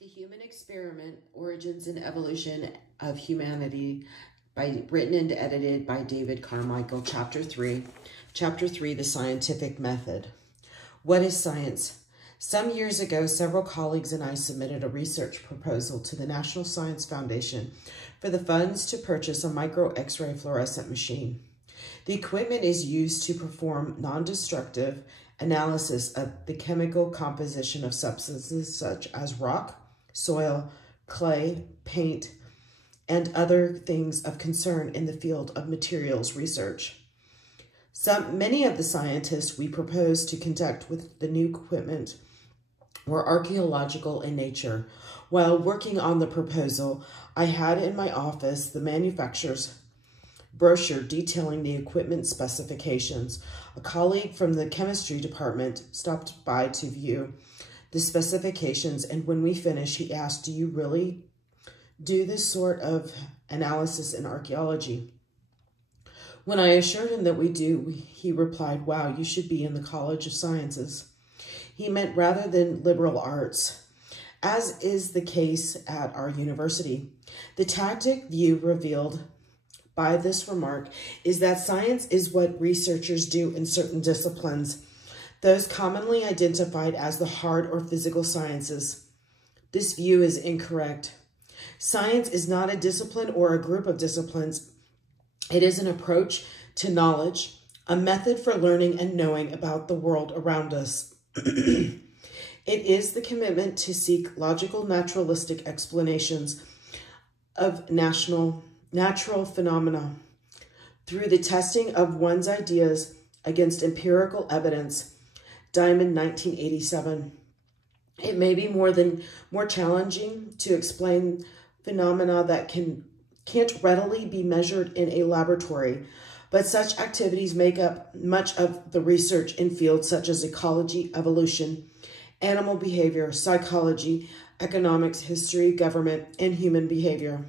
The Human Experiment, Origins and Evolution of Humanity, written and edited by David Carmichael, Chapter 3. Chapter 3, The Scientific Method. What is science? Some years ago, several colleagues and I submitted a research proposal to the National Science Foundation for the funds to purchase a micro X-ray fluorescent machine. The equipment is used to perform non-destructive analysis of the chemical composition of substances such as rock, soil, clay, paint, and other things of concern in the field of materials research. Many of the scientists we proposed to conduct with the new equipment were archaeological in nature. While working on the proposal, I had in my office the manufacturer's brochure detailing the equipment specifications. A colleague from the chemistry department stopped by to view the specifications, and when we finished, he asked, "Do you really do this sort of analysis in archaeology?" When I assured him that we do, he replied, "Wow, you should be in the College of Sciences." He meant rather than liberal arts, as is the case at our university. The tactic view revealed by this remark is that science is what researchers do in certain disciplines, those commonly identified as the hard or physical sciences. This view is incorrect. Science is not a discipline or a group of disciplines. It is an approach to knowledge, a method for learning and knowing about the world around us. It is the commitment to seek logical, naturalistic explanations of natural phenomena through the testing of one's ideas against empirical evidence. Diamond, 1987. It may be more challenging to explain phenomena that can't readily be measured in a laboratory, but such activities make up much of the research in fields such as ecology, evolution, animal behavior, psychology, economics, history, government, and human behavior.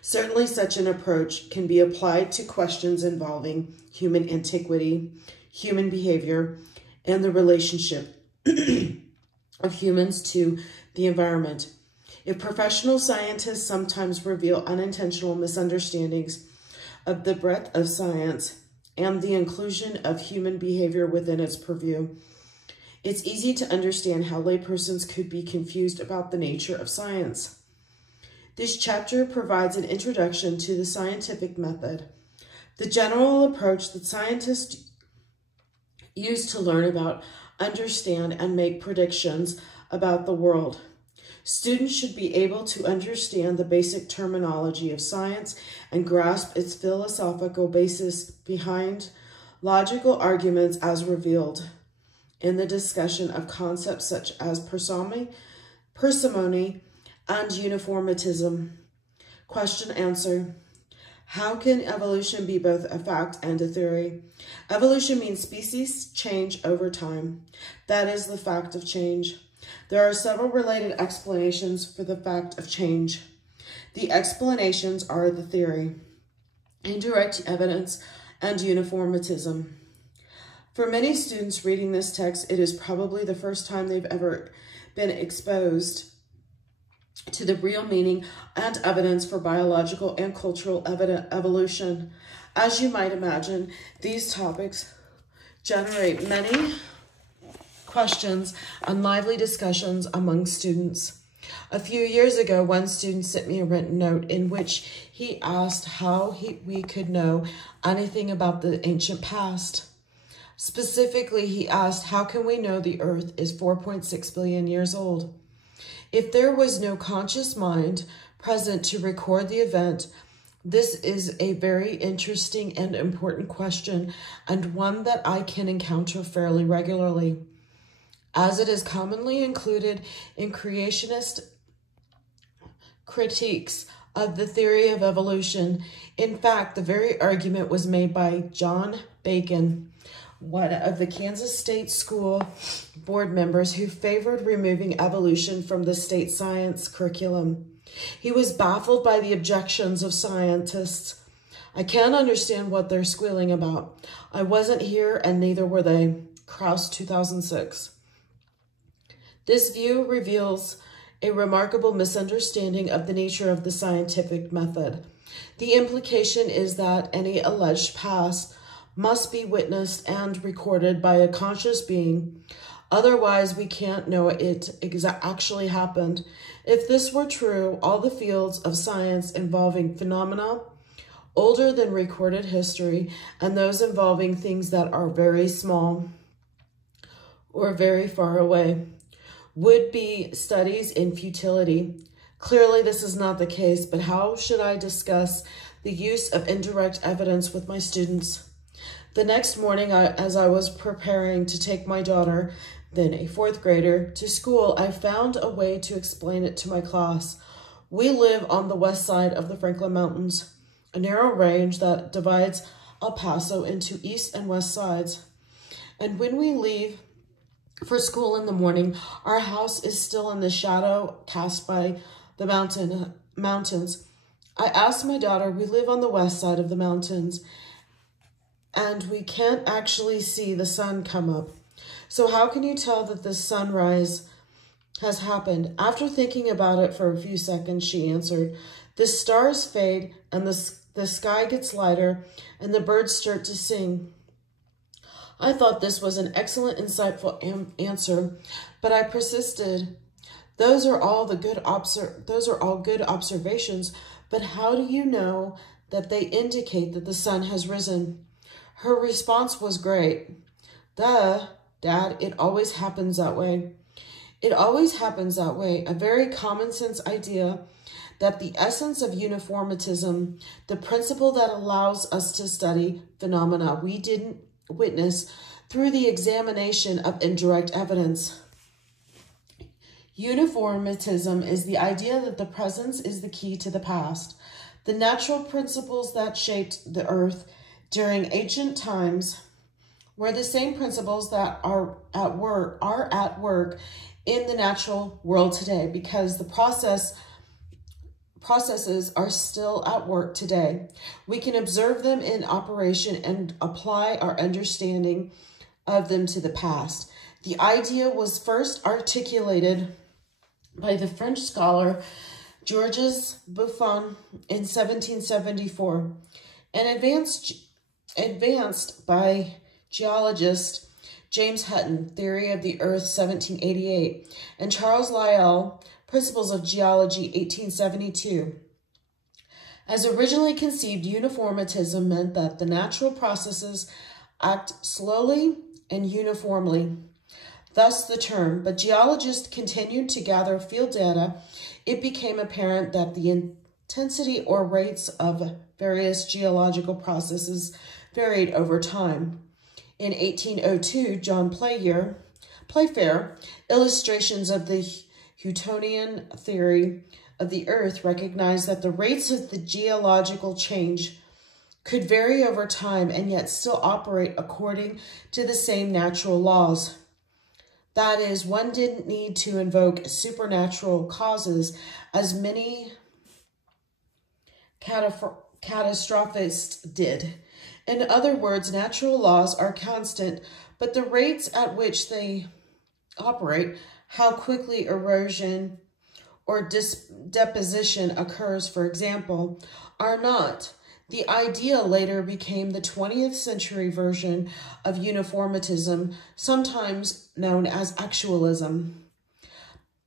Certainly, such an approach can be applied to questions involving human antiquity, human behavior, and the relationship of humans to the environment. If professional scientists sometimes reveal unintentional misunderstandings of the breadth of science and the inclusion of human behavior within its purview, it's easy to understand how laypersons could be confused about the nature of science. This chapter provides an introduction to the scientific method, the general approach that scientists use to learn about, understand, and make predictions about the world. Students should be able to understand the basic terminology of science and grasp its philosophical basis behind logical arguments as revealed in the discussion of concepts such as parsimony and uniformitism. Question answer. How can evolution be both a fact and a theory? Evolution means species change over time. That is the fact of change. There are several related explanations for the fact of change. The explanations are the theory, indirect evidence, and uniformitism. For many students reading this text, it is probably the first time they've ever been exposed to the real meaning and evidence for biological and cultural evolution. As you might imagine, these topics generate many questions and lively discussions among students. A few years ago, one student sent me a written note in which he asked how we could know anything about the ancient past. Specifically, he asked, how can we know the Earth is 4.6 billion years old? If there was no conscious mind present to record the event, this is a very interesting and important question, and one that I can encounter fairly regularly, as it is commonly included in creationist critiques of the theory of evolution. In fact, the very argument was made by John Bacon, one of the Kansas State School board members who favored removing evolution from the state science curriculum. He was baffled by the objections of scientists. I can't understand what they're squealing about. I wasn't here and neither were they. Krauss, 2006. This view reveals a remarkable misunderstanding of the nature of the scientific method. The implication is that any alleged past must be witnessed and recorded by a conscious being. Otherwise, we can't know it actually happened. If this were true, all the fields of science involving phenomena older than recorded history and those involving things that are very small or very far away would be studies in futility. Clearly, this is not the case, but how should I discuss the use of indirect evidence with my students? The next morning, as I was preparing to take my daughter, then a fourth grader, to school, I found a way to explain it to my class. We live on the west side of the Franklin Mountains, a narrow range that divides El Paso into east and west sides. And when we leave for school in the morning, our house is still in the shadow cast by the mountains. I asked my daughter, we live on the west side of the mountains, and we can't actually see the sun come up. So how can you tell that the sunrise has happened? After thinking about it for a few seconds, she answered, the stars fade and the sky gets lighter and the birds start to sing. I thought this was an excellent, insightful answer, but I persisted. Those are all good observations, but how do you know that they indicate that the sun has risen? Her response was great. Duh, Dad, it always happens that way. It always happens that way, a very common sense idea that the essence of uniformitism, the principle that allows us to study phenomena we didn't witness through the examination of indirect evidence. Uniformitism is the idea that the present is the key to the past. The natural principles that shaped the earth during ancient times were the same principles that are at work in the natural world today, because the processes are still at work today. We can observe them in operation and apply our understanding of them to the past. The idea was first articulated by the French scholar Georges Buffon in 1774 and advanced by geologist James Hutton, Theory of the Earth, 1788, and Charles Lyell, Principles of Geology, 1872. As originally conceived, uniformitism meant that the natural processes act slowly and uniformly, thus the term. But geologists continued to gather field data. It became apparent that the intensity or rates of various geological processes varied over time. In 1802, John Playfair, Illustrations of the Newtonian Theory of the Earth, recognized that the rates of the geological change could vary over time and yet still operate according to the same natural laws. That is, one didn't need to invoke supernatural causes, as many catastrophists did. In other words, natural laws are constant, but the rates at which they operate, how quickly erosion or deposition occurs, for example, are not. The idea later became the 20th century version of uniformitism, sometimes known as actualism.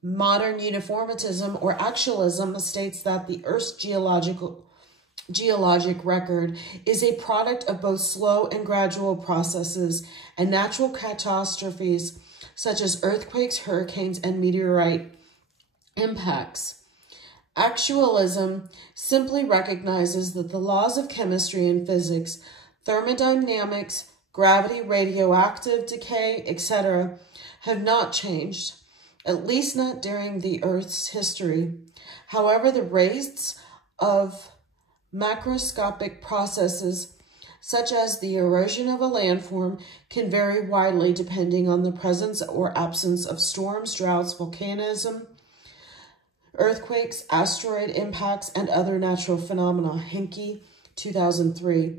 Modern uniformitism or actualism states that the Earth's geologic record is a product of both slow and gradual processes and natural catastrophes such as earthquakes, hurricanes, and meteorite impacts. Actualism simply recognizes that the laws of chemistry and physics, thermodynamics, gravity, radioactive decay, etc., have not changed, at least not during the Earth's history. However, the rates of macroscopic processes, such as the erosion of a landform, can vary widely depending on the presence or absence of storms, droughts, volcanism, earthquakes, asteroid impacts, and other natural phenomena. Henke, 2003.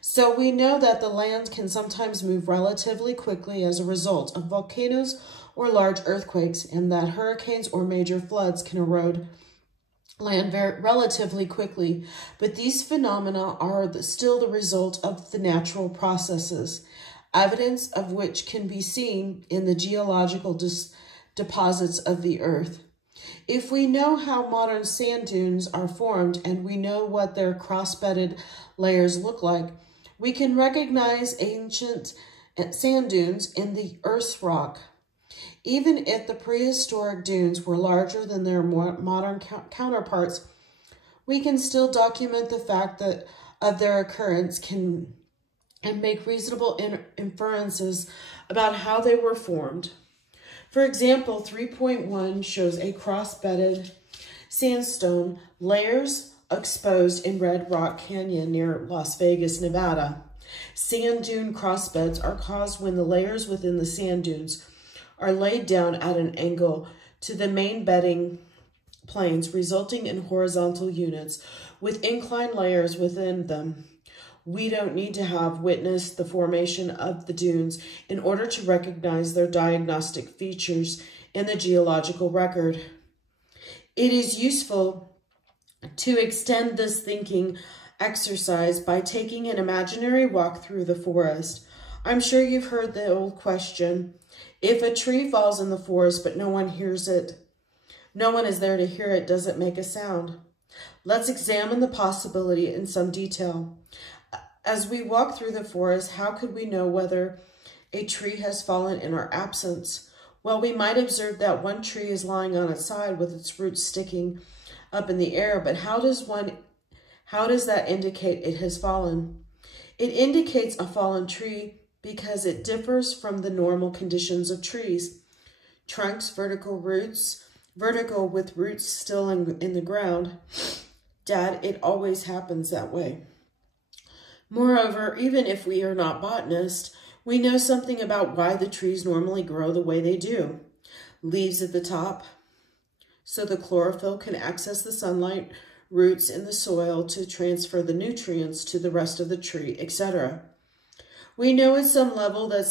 So we know that the land can sometimes move relatively quickly as a result of volcanoes or large earthquakes, and that hurricanes or major floods can erode land relatively quickly, but these phenomena are still the result of the natural processes, evidence of which can be seen in the geological deposits of the earth. If we know how modern sand dunes are formed and we know what their cross-bedded layers look like, we can recognize ancient sand dunes in the Earth's rock. Even if the prehistoric dunes were larger than their modern counterparts, we can still document the fact that of their occurrence and make reasonable inferences about how they were formed. For example, 3.1 shows a cross-bedded sandstone layers exposed in Red Rock Canyon near Las Vegas, Nevada. Sand dune crossbeds are caused when the layers within the sand dunes are laid down at an angle to the main bedding planes, resulting in horizontal units with inclined layers within them. We don't need to have witnessed the formation of the dunes in order to recognize their diagnostic features in the geological record. It is useful to extend this thinking exercise by taking an imaginary walk through the forest. I'm sure you've heard the old question, if a tree falls in the forest but no one hears it, no one is there to hear it, does it make a sound? Let's examine the possibility in some detail. As we walk through the forest, how could we know whether a tree has fallen in our absence? Well, we might observe that one tree is lying on its side with its roots sticking up in the air, but how does that indicate it has fallen? It indicates a fallen tree because it differs from the normal conditions of trees. Trunks, vertical with roots still in the ground. Dad, it always happens that way. Moreover, even if we are not botanists, we know something about why the trees normally grow the way they do. Leaves at the top, so the chlorophyll can access the sunlight, roots in the soil to transfer the nutrients to the rest of the tree, etc. We know at some level that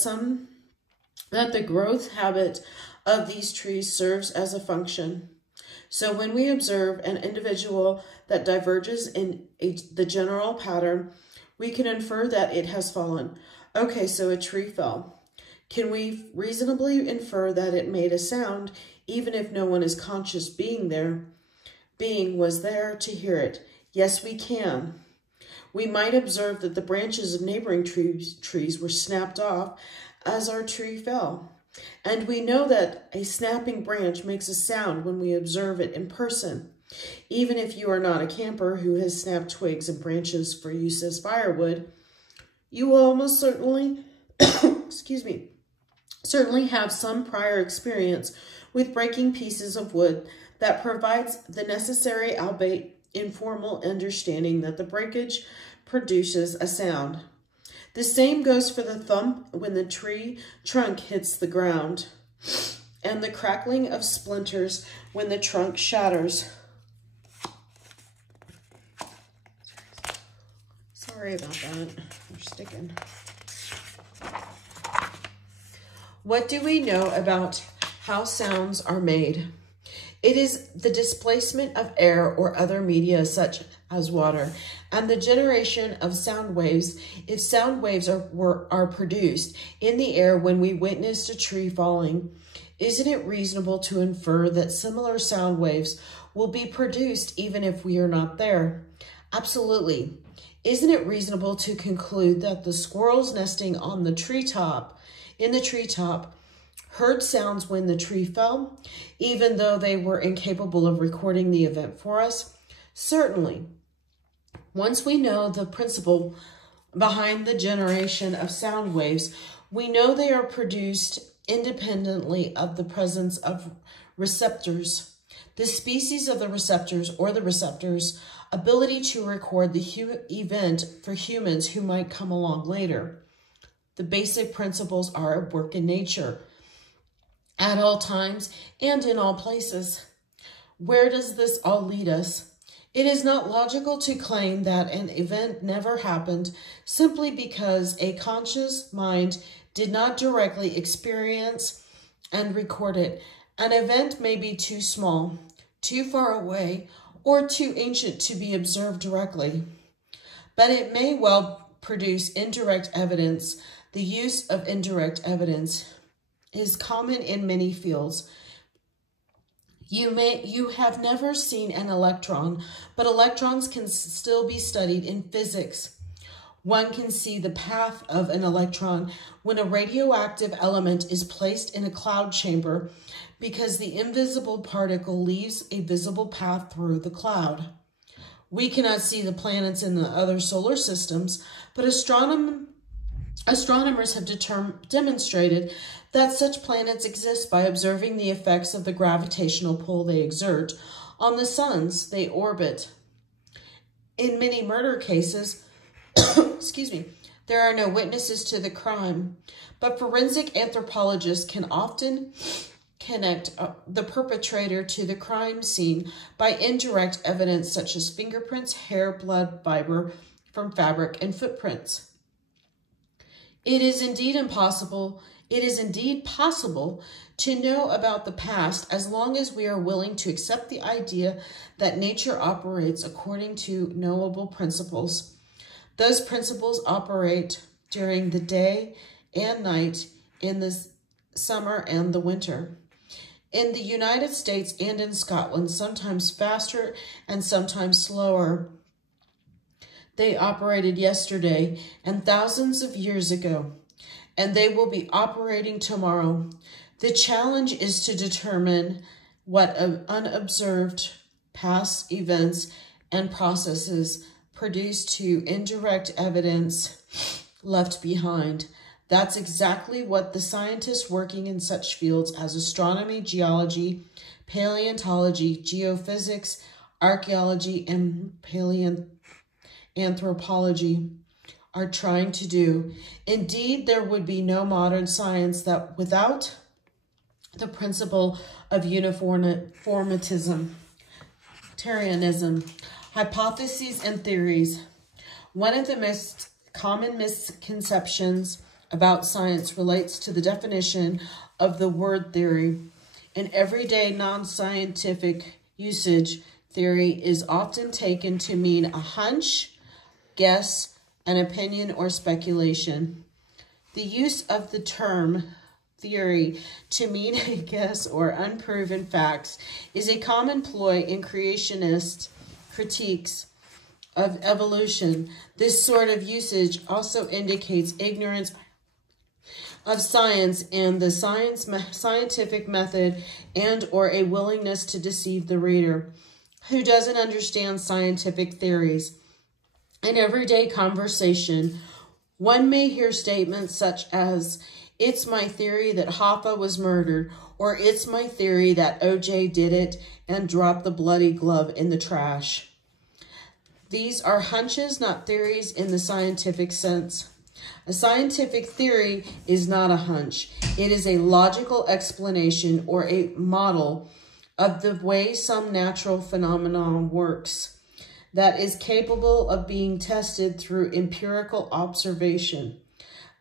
the growth habit of these trees serves as a function. So when we observe an individual that diverges in the general pattern, we can infer that it has fallen. Okay, so a tree fell. Can we reasonably infer that it made a sound even if no one is conscious being was there to hear it? Yes, we can. We might observe that the branches of neighboring trees were snapped off as our tree fell. And we know that a snapping branch makes a sound when we observe it in person. Even if you are not a camper who has snapped twigs and branches for use as firewood, you will almost certainly, certainly have some prior experience with breaking pieces of wood that provides the necessary, albeit informal, understanding that the breakage produces a sound. The same goes for the thump when the tree trunk hits the ground, and the crackling of splinters when the trunk shatters. Sorry about that. They're sticking. What do we know about how sounds are made? It is the displacement of air or other media such as water and the generation of sound waves. If sound waves are produced in the air when we witnessed a tree falling, isn't it reasonable to infer that similar sound waves will be produced even if we are not there? Absolutely. Isn't it reasonable to conclude that the squirrels nesting on the treetop, heard sounds when the tree fell, even though they were incapable of recording the event for us? Certainly. Once we know the principle behind the generation of sound waves, we know they are produced independently of the presence of receptors. The species of the receptors or the receptors' ability to record the event for humans who might come along later. The basic principles are at work in nature, at all times and in all places. Where does this all lead us? It is not logical to claim that an event never happened simply because a conscious mind did not directly experience and record it. An event may be too small, too far away, or too ancient to be observed directly, but it may well produce indirect evidence. The use of indirect evidence is common in many fields. You have never seen an electron, but electrons can still be studied in physics. One can see the path of an electron when a radioactive element is placed in a cloud chamber because the invisible particle leaves a visible path through the cloud. We cannot see the planets in the other solar systems, but astronomers have demonstrated that such planets exist by observing the effects of the gravitational pull they exert on the suns they orbit. In many murder cases, there are no witnesses to the crime, but forensic anthropologists can often connect the perpetrator to the crime scene by indirect evidence such as fingerprints, hair, blood, fiber from fabric, and footprints. It is indeed possible to know about the past as long as we are willing to accept the idea that nature operates according to knowable principles. Those principles operate during the day and night, in the summer and the winter. In the United States and in Scotland, sometimes faster and sometimes slower. They operated yesterday and thousands of years ago, and they will be operating tomorrow. The challenge is to determine what unobserved past events and processes produce to indirect evidence left behind. That's exactly what the scientists working in such fields as astronomy, geology, paleontology, geophysics, archaeology, and anthropology are trying to do. Indeed, there would be no modern science that without the principle of uniformitarianism, hypotheses and theories. One of the most common misconceptions about science relates to the definition of the word theory. In everyday non-scientific usage, theory is often taken to mean a hunch, guess, an opinion, or speculation. The use of the term theory to mean a guess or unproven facts is a common ploy in creationist critiques of evolution. This sort of usage also indicates ignorance of science and the scientific method, and or a willingness to deceive the reader who doesn't understand scientific theories. In everyday conversation, one may hear statements such as, "It's my theory that Hoffa was murdered," or "It's my theory that OJ did it and dropped the bloody glove in the trash." These are hunches, not theories in the scientific sense. A scientific theory is not a hunch. It is a logical explanation or a model of the way some natural phenomenon works that is capable of being tested through empirical observation.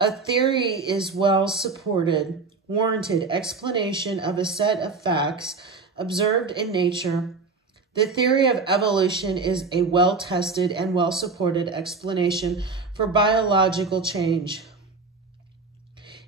A theory is well-supported, warranted explanation of a set of facts observed in nature. The theory of evolution is a well-tested and well-supported explanation for biological change.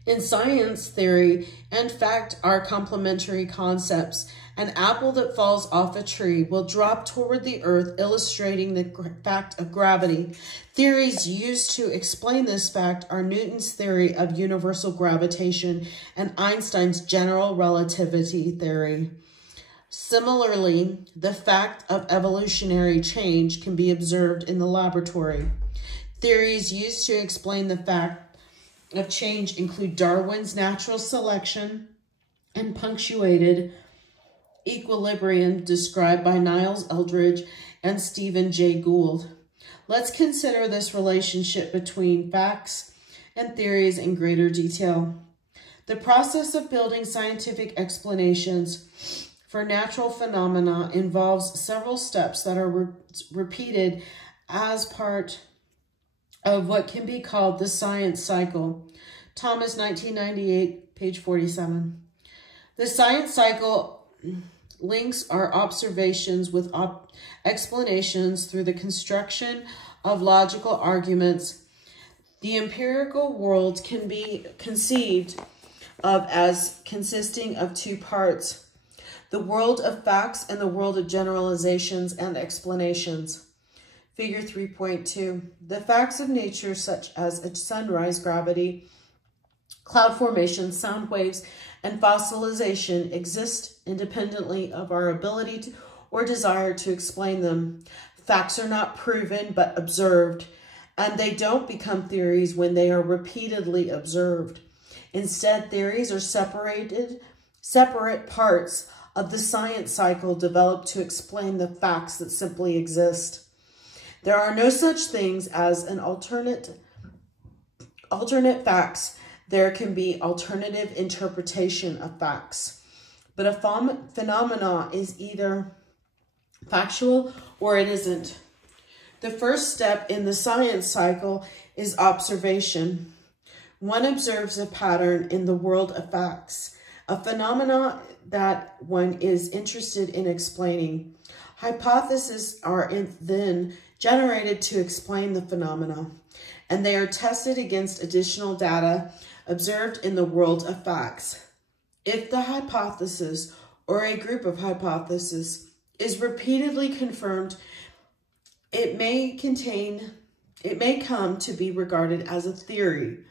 In science, theory and fact are complementary concepts. An apple that falls off a tree will drop toward the earth, illustrating the fact of gravity. Theories used to explain this fact are Newton's theory of universal gravitation and Einstein's general relativity theory. Similarly, the fact of evolutionary change can be observed in the laboratory. Theories used to explain the fact of change include Darwin's natural selection and punctuated equilibrium described by Niles Eldredge and Stephen Jay Gould. Let's consider this relationship between facts and theories in greater detail. The process of building scientific explanations for natural phenomena involves several steps that are repeated as part of what can be called the science cycle. Thomas, 1998, page 47. The science cycle links our observations with explanations through the construction of logical arguments. The empirical world can be conceived of as consisting of two parts: the world of facts and the world of generalizations and explanations. Figure 3.2. The facts of nature, such as a sunrise, gravity, cloud formation, sound waves, and fossilization, exist independently of our ability to, or desire to explain them. Facts are not proven but observed, and they don't become theories when they are repeatedly observed. Instead, theories are separate parts of the science cycle developed to explain the facts that simply exist. There are no such things as an alternate facts. There can be alternative interpretation of facts. But a phenomena is either factual or it isn't. The first step in the science cycle is observation. One observes a pattern in the world of facts, a phenomena that one is interested in explaining. Hypotheses are then generated to explain the phenomena, and they are tested against additional data observed in the world of facts. If the hypothesis or a group of hypotheses is repeatedly confirmed, it may come to be regarded as a theory.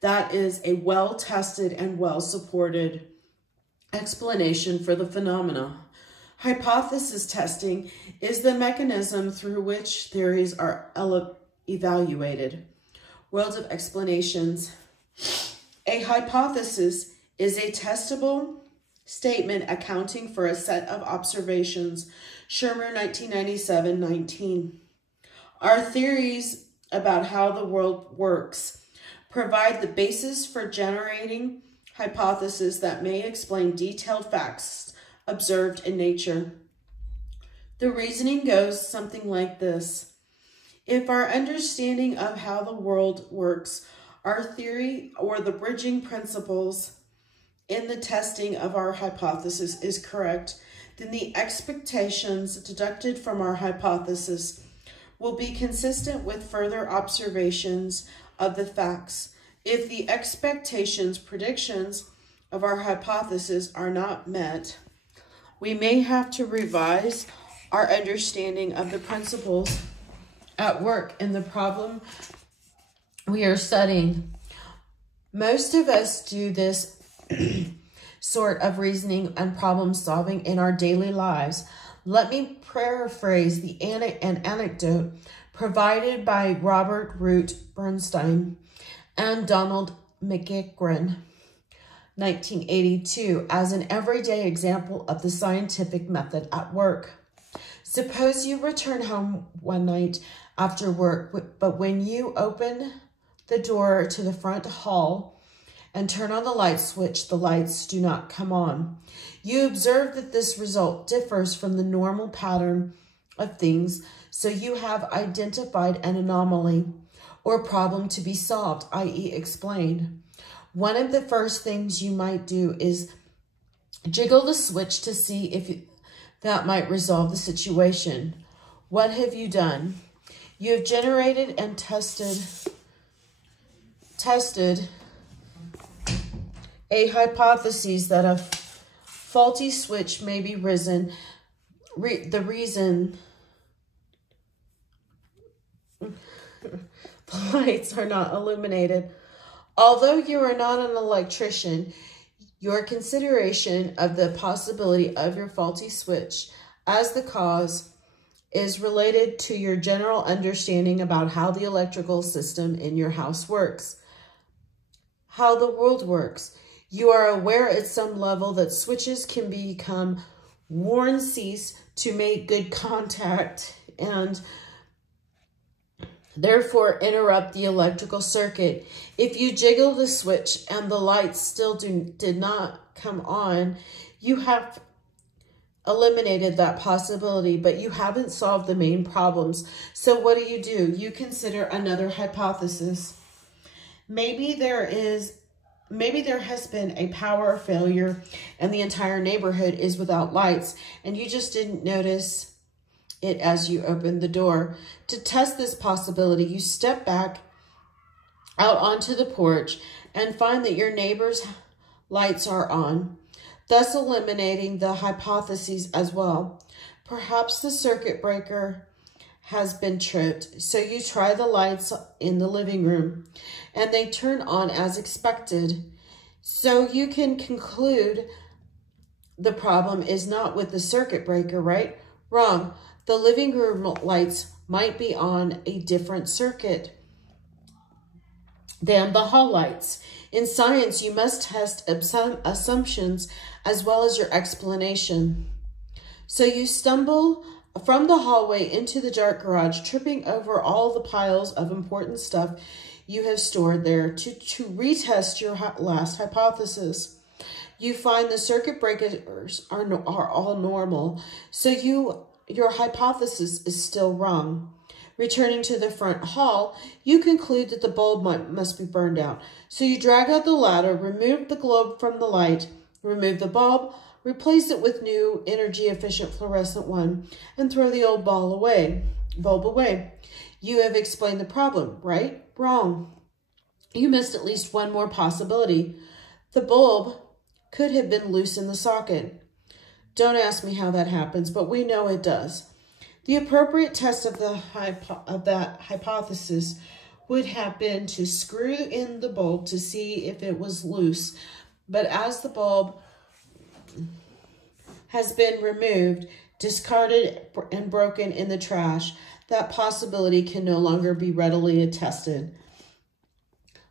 That is a well-tested and well-supported explanation for the phenomena. Hypothesis testing is the mechanism through which theories are evaluated. World of explanations. A hypothesis is a testable statement accounting for a set of observations. Shermer, 1997-19. Our theories about how the world works provide the basis for generating hypotheses that may explain detailed facts observed in nature. The reasoning goes something like this. If our understanding of how the world works, our theory or the bridging principles in the testing of our hypothesis is correct, then the expectations deducted from our hypothesis will be consistent with further observations of the facts. If the predictions of our hypothesis are not met, we may have to revise our understanding of the principles at work in the problem we are studying. Most of us do this sort of reasoning and problem solving in our daily lives. Let me paraphrase an anecdote provided by Robert Root Bernstein and Donald McEachran, 1982, as an everyday example of the scientific method at work. Suppose you return home one night after work, but when you open the door to the front hall and turn on the light switch, the lights do not come on. You observe that this result differs from the normal pattern of things, so you have identified an anomaly or problem to be solved, i.e. explained. One of the first things you might do is jiggle the switch to see if that might resolve the situation. What have you done? You have generated and tested a hypothesis that a faulty switch may be the reason the lights are not illuminated. Although you are not an electrician, your consideration of the possibility of your faulty switch as the cause is related to your general understanding about how the electrical system in your house works, how the world works. You are aware at some level that switches can become worn, cease to make good contact, and therefore interrupt the electrical circuit. If you jiggle the switch and the lights still did not come on, you have eliminated that possibility, but you haven't solved the main problems. So what do? You consider another hypothesis. Maybe there is maybe there has been a power failure and the entire neighborhood is without lights and you just didn't notice it as you opened the door. To test this possibility, you step back out onto the porch and find that your neighbor's lights are on, thus eliminating the hypotheses as well. Perhaps the circuit breaker has been tripped, so you try the lights in the living room and they turn on as expected. So you can conclude the problem is not with the circuit breaker, right? Wrong. The living room lights might be on a different circuit than the hall lights. In science, you must test assumptions as well as your explanation. So you stumble from the hallway into the dark garage, tripping over all the piles of important stuff you have stored there to retest your last hypothesis. You find the circuit breakers are all normal, so your hypothesis is still wrong. Returning to the front hall, you conclude that the bulb must be burned out. So you drag out the ladder, remove the globe from the light, remove the bulb, replace it with new energy-efficient fluorescent one, and throw the old bulb away. You have explained the problem, right? Wrong. You missed at least one more possibility. The bulb could have been loose in the socket. Don't ask me how that happens, but we know it does. The appropriate test of that hypothesis would have been to screw in the bulb to see if it was loose, but as the bulb has been removed, discarded, and broken in the trash, that possibility can no longer be readily attested.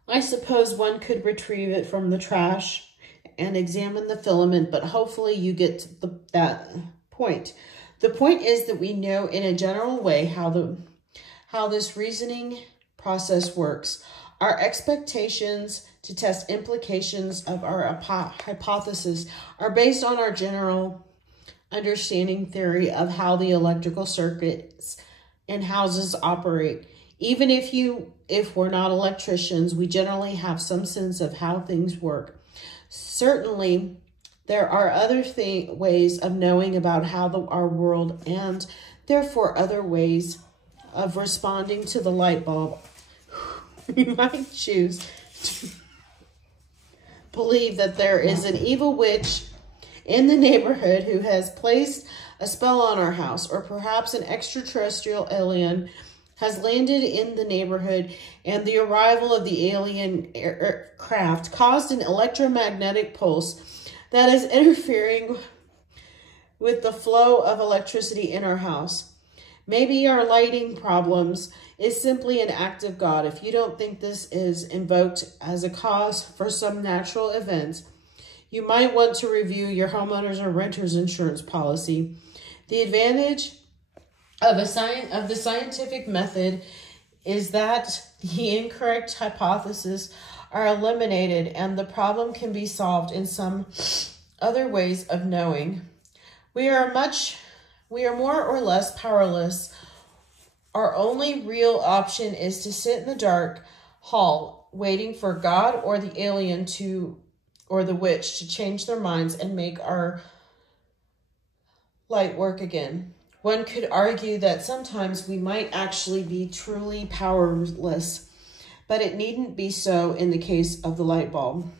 I suppose one could retrieve it from the trash and examine the filament, but hopefully you get to that point. The point is that we know in a general way how this reasoning process works. Our expectations to test implications of our hypothesis are based on our general understanding theory of how the electrical circuits in houses operate. Even if we're not electricians, we generally have some sense of how things work. Certainly, there are other ways of knowing about how our world and therefore other ways of responding to the light bulb. We might choose to believe that there is an evil witch in the neighborhood who has placed a spell on our house, or perhaps an extraterrestrial alien has landed in the neighborhood and the arrival of the alien craft caused an electromagnetic pulse that is interfering with the flow of electricity in our house. Maybe our lighting problems is simply an act of God. If you don't think this is invoked as a cause for some natural event, you might want to review your homeowner's or renter's insurance policy. The advantage of the scientific method is that the incorrect hypotheses are eliminated and the problem can be solved in some other ways of knowing. We are more or less powerless. Our only real option is to sit in the dark hall waiting for God or the alien or the witch to change their minds and make our light work again. One could argue that sometimes we might actually be truly powerless, but it needn't be so in the case of the light bulb.